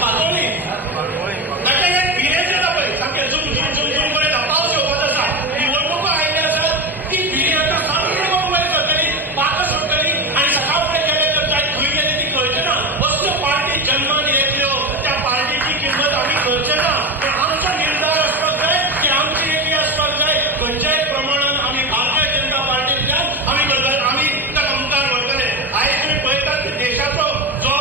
पातोळी ताचे भिरेचे जापय सामके zoom zoom zoom zoom करे पावस येवपाचो आसा निवडणुको आयल्यो आसात ती भिरी आतां सामकी मुंबय करतली पाक सोडटली आनी सकाळ फुडें गेले तर जाय खंय गेले ती कळचे ना कसल्यो पार्टी जन्मान येतल्यो त्या पार्टीची किंमत आमी करचे ना आमचो निर्धार आसपाक जाय की आमची एकी आसपाक जाय खंयच्याय प्रमाणान आमी भारतीय जनता पार्टींतल्यान आमी करतले आमी त्या कामकार वतले आयज तुमी पळयतात की देशाचो जो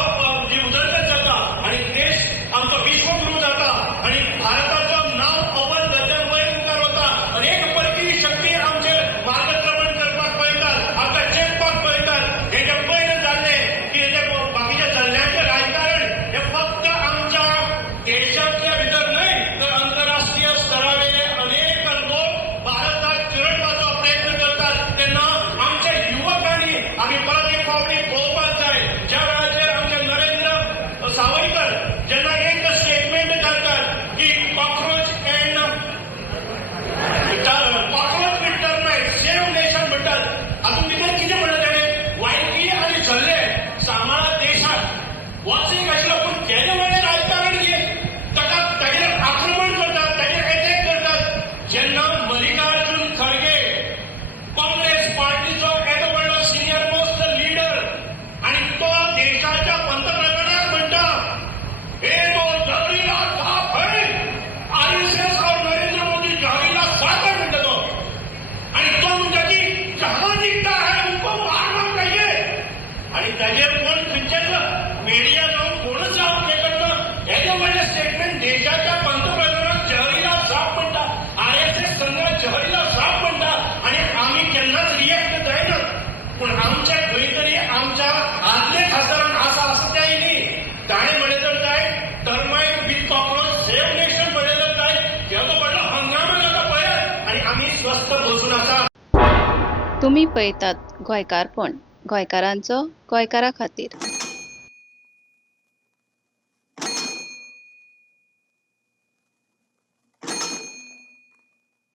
जी उदरगत जाता आनी देश आमचो विश्वगुरू जाता आनी भारताचो नांव अव्वल दर्ज्यान वयर मुखार वता आनी एक परकी शक्ती आमचे मार्गक्रमण करपाक पळयतात आमकां चेपपाक पळयतात हेजे पयलें जाल्लें की हेजे बाकीच्या जाल्ल्याचें राजकारण हें फक्त आमच्या देशाच्या भितर न्हय तर आंतरराष्ट्रीय स्तरावेले अनेक लोक भारताक चिरडपाचो प्रयत्न करतात तेन्ना आमच्या युवकांनी आमी परत एक फावटी पळोवपाक जाय ज्या वेळाचेर आमचे नरेंद्र सावयकर जेन्ना एक स्टेटमेंट घालतात की cockroach end cockroach with termite save nation म्हणटात हातूंत भितर कितें म्हणटा तेणें वायटी आनी झल्ले सांबाळा देशाक वच एक आशिल्लो पूण जेन्ना वेळार राजकारण ताका ताचेर आक्रमण करतात ताचेर एटॅक करतात जेन्ना मल्लिकार्जुन खरगे काँग्रेस पार्टीचो येदो व्हडलो सिनियर मोस्ट लिडर आनी तो देशाच्या पंतप्रधानाक म्हणटा हे तो जहरीला साप है आरएसएस और नरेंद्र मोदी जहरीला साप है म्हणटा तो आणि तो म्हणटा की जहां दिखता है उनको मारना चाहिए आणि ताचेर कोण खंयचेच मीडिया जावन कोणच जावन केलं हेजे व्हडलें स्टेटमेंट देशाच्या पंतप्रधानाक जहरीला साप म्हणटा आरएसएस संघ जहरीला साप म्हणटा आणि आमी केन्नाच रिएक्ट जायना पूण आमच्या खंय तरी आमच्या आदले खासदारान आसा असं जाय न्ही ताणें म्हणलें तर जाय termite with cockroach save nation म्हणलें तर जाय हेजो व्हडलो हंगामा जाता पळयात आनी आमी स्वस्थ बसून आसात. तुम्ही पळयतात गोंयकारपण गोंयकारांचो गोंयकारा खातीर.